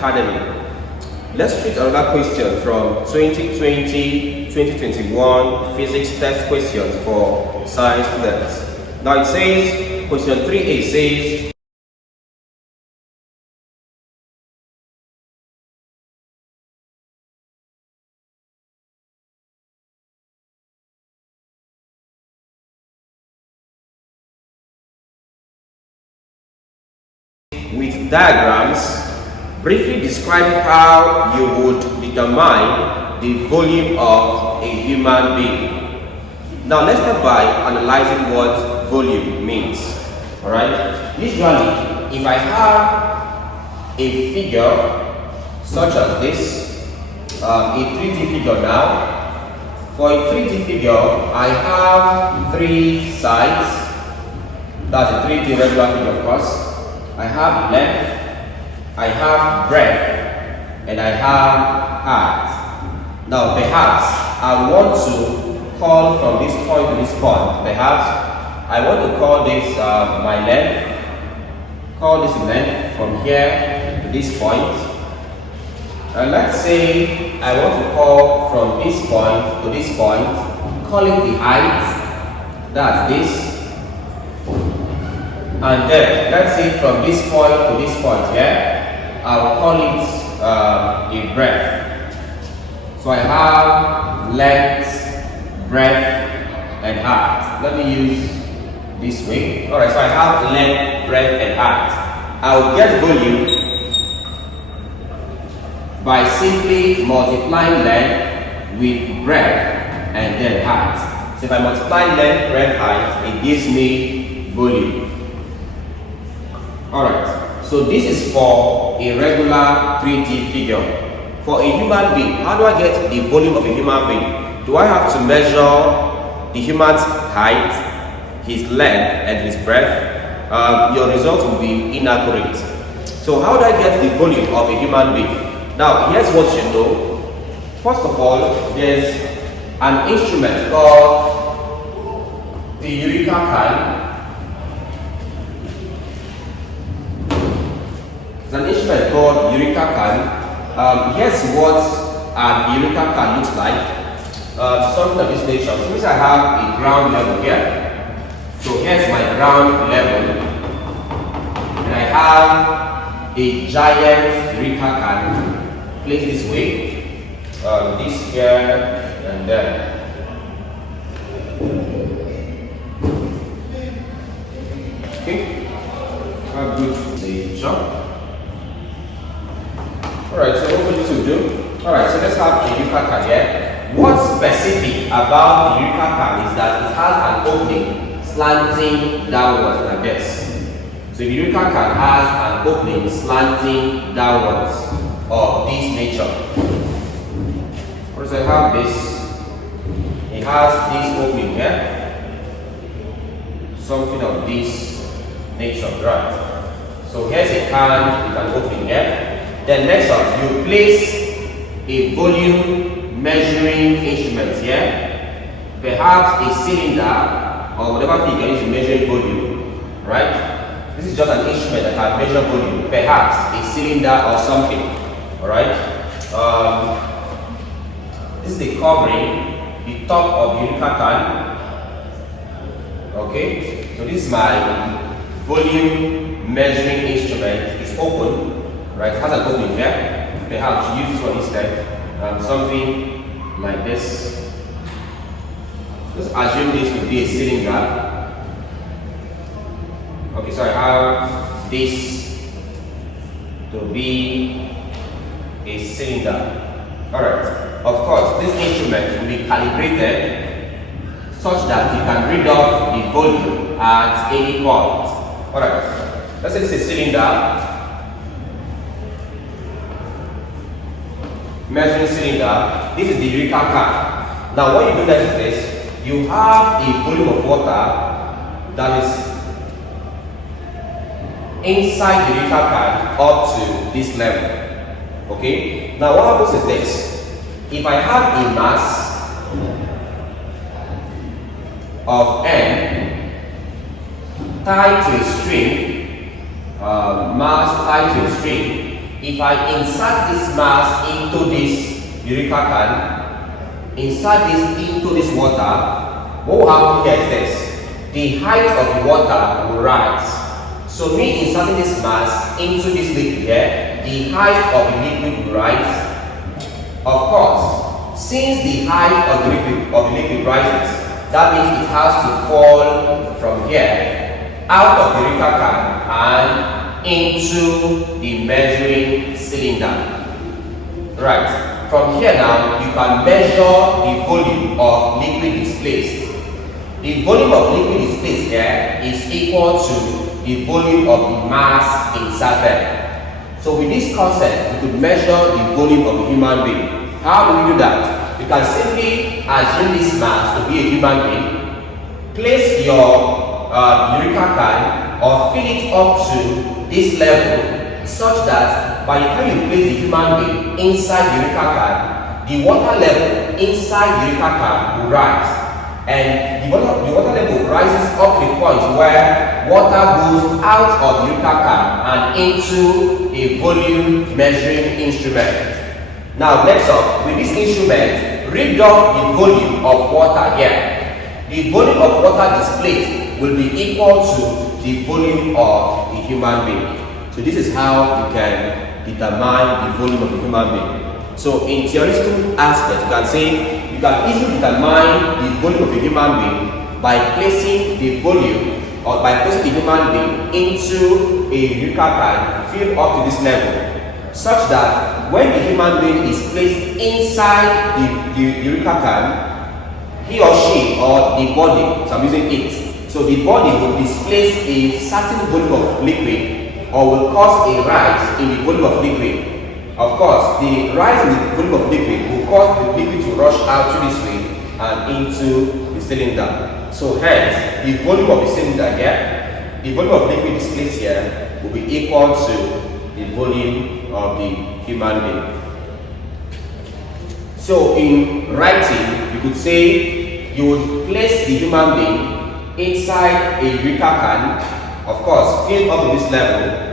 Academy. Let's treat another question from 2020-2021 physics test questions for science students. Now it says, question 3A says, with diagrams, briefly describe how you would determine the volume of a human being. Now let's start by analyzing what volume means. Alright? Usually, if I have a figure such as this, a 3D figure now, for a 3D figure, I have three sides. That's a 3D regular figure, of course. I have length, I have breadth, and I have height. Now perhaps I want to call from this point to this point. Perhaps I want to call this my length, call this length from here to this point. And let's say I want to call from this point to this point, call it the height, that's this. And then, let's say from this point to this point here, I'll call it a breadth. So I have length, breadth, and height. Let me use this way. Alright, so I have length, breadth, and height. I'll get volume by simply multiplying length with breadth and then height. So if I multiply length, breadth, height, it gives me volume. Alright, so this is for a regular 3D figure. For a human being, how do I get the volume of a human being? Do I have to measure the human's height, his length, and his breadth? Your result will be inaccurate. So how do I get the volume of a human being? Now, here's what you know. First of all, there's an instrument called the Eureka can. It's an instrument called Eureka can. Here's what an Eureka can looks like. Something of this nature. Since I have a ground level here, so here's my ground level, and I have a giant Eureka can placed this way, this here and there. Okay, how good the jump. Alright, so what this will do? Alright, so let's have the Eureka can here. What's specific about the Eureka can is that it has an opening slanting downwards like this. So the Eureka can has an opening slanting downwards of this nature. First I have this. It has this opening here. Something of this nature, right? So here's a can with an opening here. Then next up, you place a volume measuring instrument here, perhaps a cylinder or whatever thing you can use to measure volume, right? This is just an instrument that can measure volume, perhaps a cylinder or something, all right? This is the covering, the top of the Eureka can. Okay, so this is my volume measuring instrument. It's open. Right, it has an opening here. Perhaps you use this one instead. Something like this. Let's assume this to be a cylinder. Okay, so I have this to be a cylinder. Alright, of course, this instrument will be calibrated such that you can read off the volume at any point. Alright, let's say this is a cylinder. Measuring cylinder, this is the Eureka can. Now what you do next is this, you have a volume of water that is inside the Eureka can up to this level. Okay, now what happens is this, if I have a mass of n tied to a string, mass tied to a string, if I insert this mass into this Eureka can, insert this into this water, what will happen here is this: the height of the water will rise. So me inserting this mass into this liquid here, the height of the liquid will rise. Of course, since the height of the liquid rises, that means it has to fall from here out of the Eureka can and into the measuring cylinder. Right. From here now, you can measure the volume of liquid displaced. The volume of liquid displaced here is equal to the volume of the mass inserted. So with this concept, we could measure the volume of a human being. How do we do that? You can simply assume this mass to be a human being, place your Eureka can or fill it up to this level such that by the time you place the human being inside the Eureka can, the water level inside the Eureka can will rise. And the water level rises up to the point where water goes out of the Eureka can and into a volume measuring instrument. Now next up, with this instrument, read off the volume of water here. The volume of water displaced will be equal to the volume of a human being. So this is how you can determine the volume of a human being. So in theoretical aspect, you can say you can easily determine the volume of a human being by placing the volume or by placing the human being into a Eureka can filled up to this level, such that when the human being is placed inside the Eureka can, he or she or the body, so I'm using it, so the body will displace a certain volume of liquid or will cause a rise in the volume of liquid. Of course, the rise in the volume of liquid will cause the liquid to rush out to this way and into the cylinder. So hence, the volume of the cylinder here, the volume of liquid displaced here will be equal to the volume of the human being. So in writing, you could say you would place the human being inside a Eureka can, of course, filled up to this level.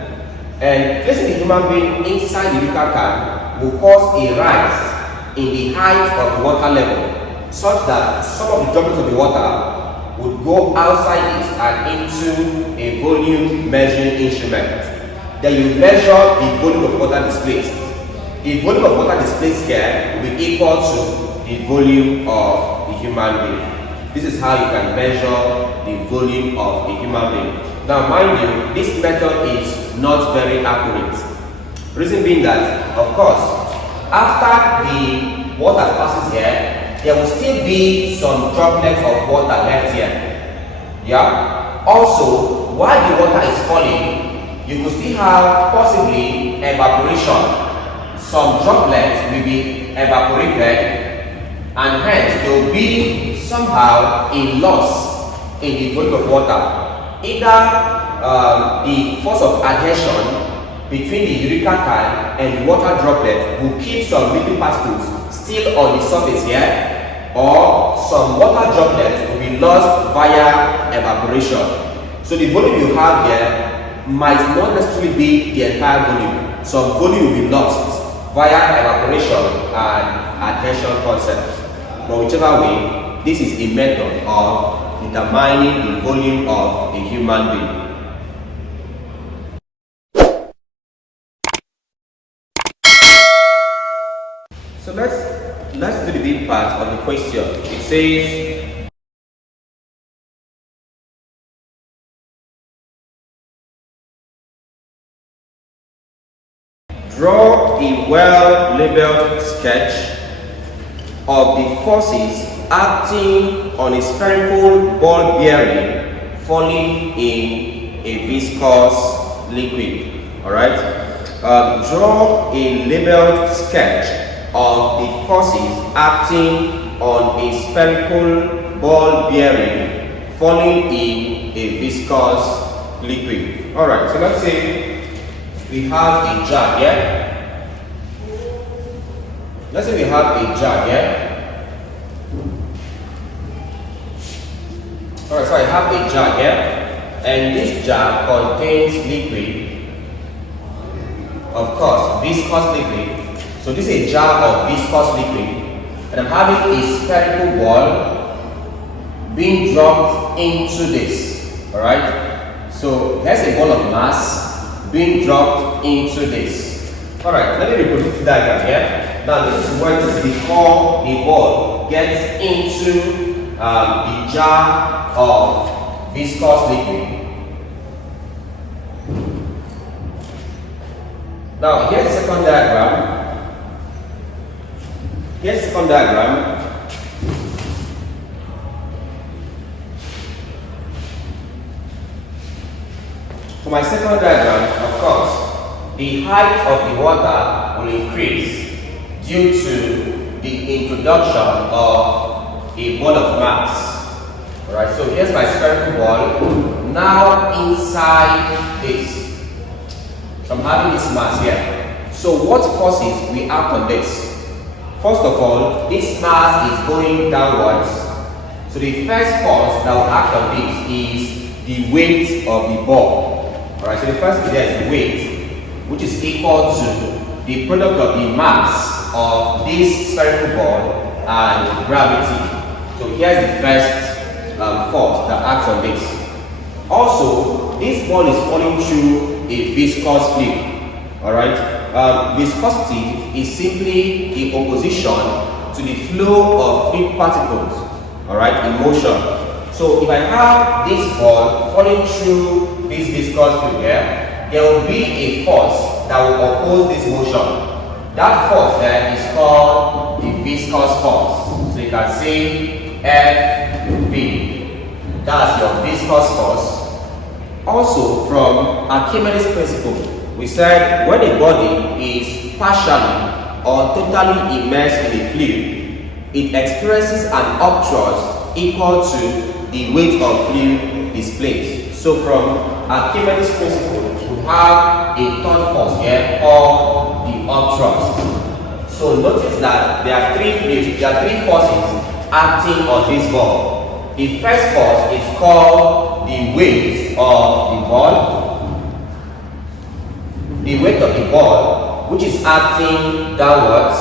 And placing the human being inside the Eureka can will cause a rise in the height of the water level, such that some of the droplets of the water would go outside it and into a volume measuring instrument. Then you measure the volume of water displaced. The volume of water displaced here will be equal to the volume of the human being. This is how you can measure the volume of a human being. Now mind you, this method is not very accurate. Reason being that, of course, after the water passes here, there will still be some droplets of water left here. Yeah? Also, while the water is falling, you could still have possibly evaporation. Some droplets will be evaporated, and hence there will be somehow a loss in the volume of water. Either the force of adhesion between the Eureka can and the water droplet will keep some liquid particles still on the surface here, or some water droplets will be lost via evaporation. So the volume you have here might not necessarily be the entire volume. Some volume will be lost via evaporation and adhesion concept. But whichever way, this is a method of determining the volume of a human being. So let's do the big part of the question. It says, draw a well-labeled sketch of the forces acting on a spherical ball bearing falling in a viscous liquid. Alright? Draw a labeled sketch of the forces acting on a spherical ball bearing falling in a viscous liquid. Alright, so let's say we have a jar here. Let's say we have a jar here. Alright, so I have a jar here, and this jar contains liquid. of course, viscous liquid. So this is a jar of viscous liquid, and I'm having a spherical ball being dropped into this. Alright? So here's a ball of mass being dropped into this. Alright, let me reproduce this diagram here. Now this is where it is before the ball gets into the jar of viscous liquid. Now here's the second diagram. Here's the second diagram. For my second diagram, of course, the height of the water will increase due to the introduction of a ball of mass. Alright, so here's my spherical ball now inside this. So I'm having this mass here. So what forces will act on this? First of all, this mass is going downwards. So the first force that will act on this is the weight of the ball. Alright, so the first thing there is the weight, which is equal to the product of the mass of this spherical ball and gravity. So here's the first force that acts on this. Also, this ball is falling through a viscous fluid. Alright. Viscosity is simply the opposition to the flow of fluid particles, alright, in motion. So if I have this ball falling through this viscous fluid here, there will be a force that will oppose this motion. That force there is called the viscous force. So you can say Fv. That's your viscous force. Also, from Archimedes' principle, we said when a body is partially or totally immersed in a fluid, it experiences an upthrust equal to the weight of fluid displaced. So from Archimedes' principle, we have a third force here called the upthrust. So notice that there are three forces acting on this ball. The first force is called the weight of the ball. The weight of the ball, which is acting downwards.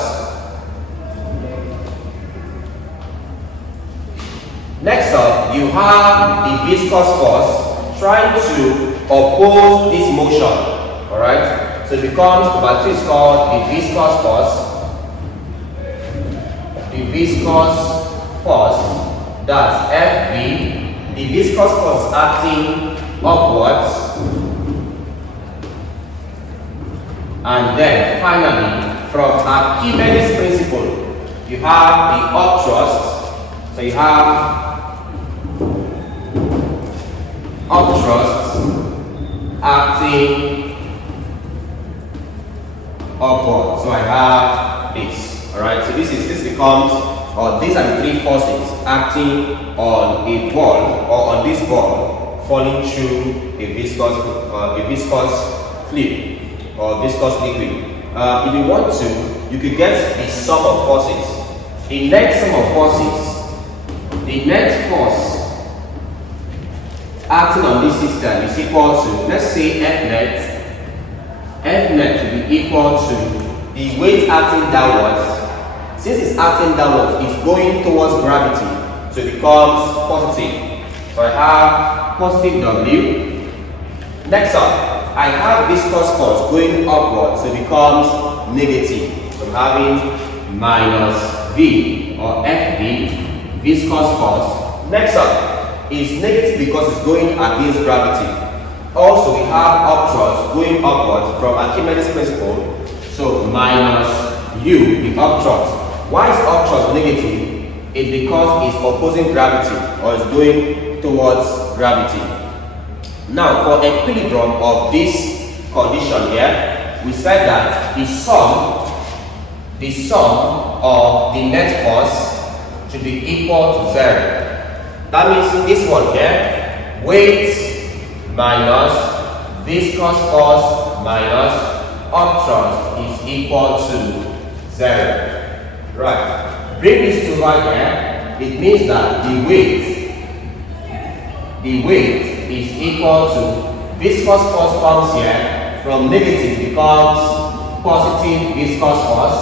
Next up, you have the viscous force trying to oppose this motion. Alright? So it becomes, number 2 is called the viscous force. The viscous force, that's Fv. The viscous force acting upwards. And then finally, from Archimedes' principle, you have the upthrust. So you have upthrust acting upward. So I have this. Alright, so this becomes, or these are the three forces acting on a ball or on this ball falling through a viscous fluid or viscous liquid. If you want to, you could get the sum of forces. The net sum of forces, the net force acting on this system is equal to, let's say F net will be equal to the weight acting downwards. Since it's acting downwards, it's going towards gravity, so it becomes positive. So I have positive W. Next up, I have viscous force going upwards, so it becomes negative. So I'm having minus V or Fv, viscous force. Next up is negative because it's going against gravity. Also, we have upthrust going upwards from Archimedes' principle, so minus U, the upthrust. Why is upthrust negative? It's because it's opposing gravity or it's going towards gravity. Now, for equilibrium of this condition here, we said that the sum of the net force should be equal to 0. That means this one here, weight minus viscous force minus upthrust is equal to 0. Right. Bring these two right here. It means that the weight is equal to viscous force comes here from negative becomes positive viscous force.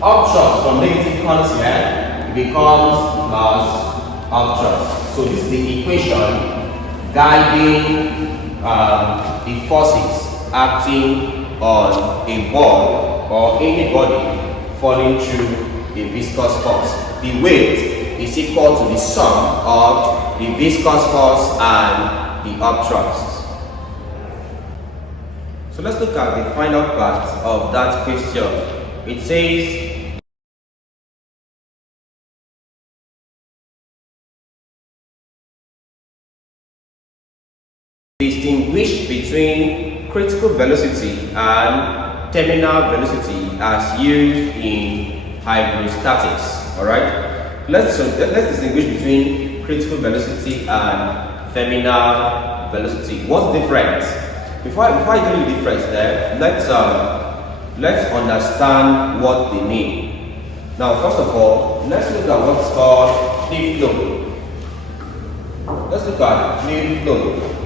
Upthrust from negative comes here, it becomes plus upthrust. So this is the equation guiding the forces acting on a ball or any body falling through a viscous force. The weight is equal to the sum of the viscous force and the upthrust. So let's look at the final part of that question. It says, distinguish between critical velocity and terminal velocity as used in hydrostatics. Alright? Let's distinguish between critical velocity and terminal velocity. What's the difference? Before I tell you the difference there, let's understand what they mean. Now, first of all, let's look at what's called fluid flow. Let's look at fluid flow.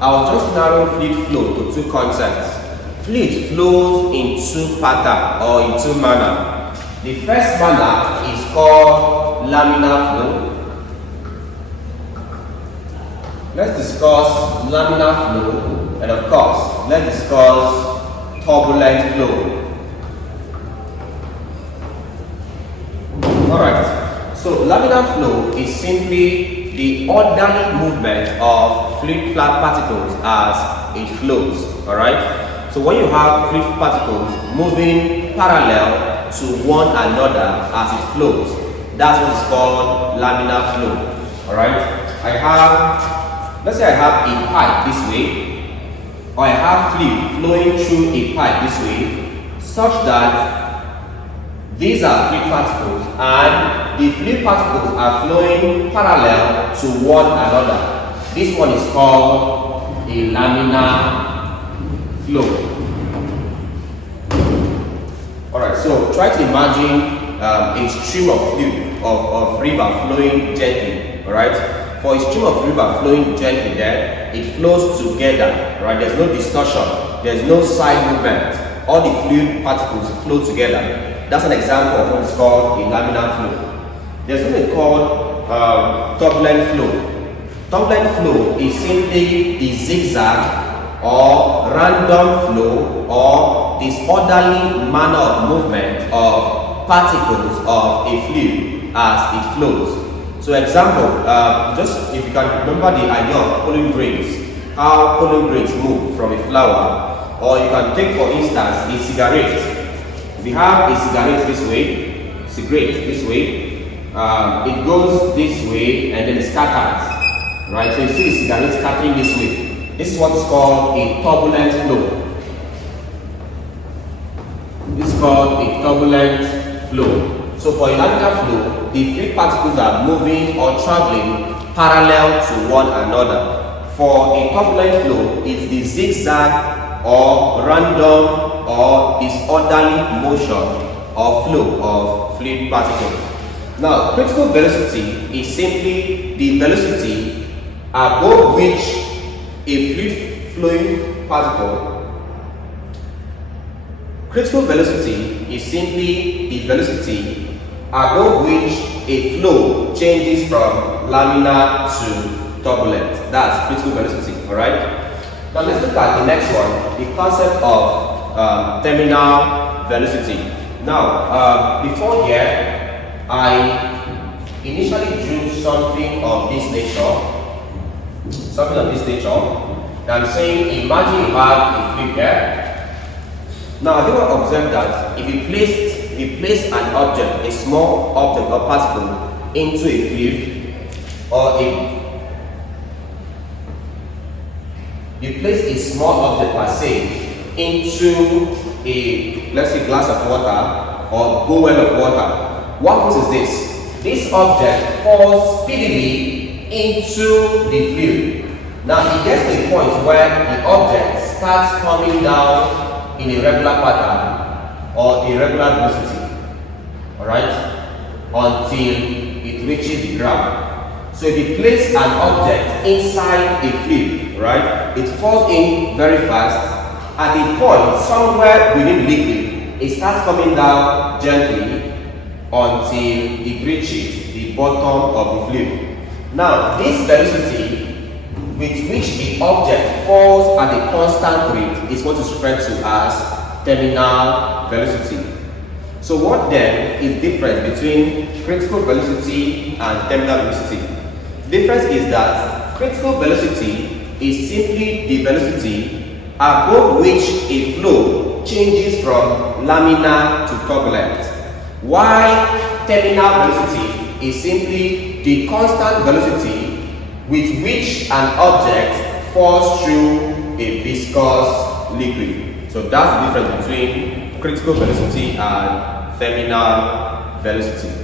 I'll just narrow fluid flow to two concepts. Fluid flows in two patterns or in two manners. The first manner is called laminar flow. Let's discuss laminar flow, and of course, let's discuss turbulent flow. Alright, so laminar flow is simply the orderly movement of fluid particles as it flows. Alright, so when you have fluid particles moving parallel to one another as it flows, that's what is called laminar flow. Alright, let's say I have a pipe this way, or I have fluid flowing through a pipe this way, such that these are fluid particles and the fluid particles are flowing parallel to one another. This one is called a laminar flow. Alright, so try to imagine a stream of fluid, of river flowing gently. Alright. For a stream of river flowing gently there, it flows together, right? There's no distortion, there's no side movement. All the fluid particles flow together. That's an example of what is called a laminar flow. There's something called turbulent flow. Turbulent flow is simply the zigzag or random flow or disorderly manner of movement of particles of a fluid as it flows. So example, just if you can remember the idea of pollen grains, how pollen grains move from a flower, or you can take for instance a cigarette. We have a cigarette this way, it goes this way and then it scatters, right? So you see the cigarette scattering this way. This is what is called a turbulent flow. This is called a turbulent flow. So for a laminar flow, the fluid particles are moving or traveling parallel to one another. For a turbulent flow, it's the zigzag or random or disorderly motion or flow of fluid particles. Now, critical velocity is simply the velocity above which a fluid flowing particle. Critical velocity is simply the velocity above which a flow changes from laminar to turbulent. That's critical velocity, alright? Now let's look at the next one, the concept of terminal velocity. Now, before here, I initially drew something of this nature. I'm saying, imagine you have a fluid here. Now, I think I observed that if you place an object, a small object or particle, into a fluid, or you place a small object per se into a, let's say, glass of water or bowl of water, what happens is this: this object falls speedily into the fluid. Now it gets to a point where the object starts coming down in a regular pattern or a regular velocity, alright, until it reaches the ground. So if you place an object inside a fluid, right, it falls in very fast. At a point somewhere within the liquid, it starts coming down gently until it reaches the bottom of the fluid. Now, this velocity with which the object falls at a constant rate is what is referred to as terminal velocity. So what then is the difference between critical velocity and terminal velocity? The difference is that critical velocity is simply the velocity above which a flow changes from laminar to turbulent, while terminal velocity is simply the constant velocity with which an object falls through a viscous liquid. So that's the difference between critical velocity and terminal velocity.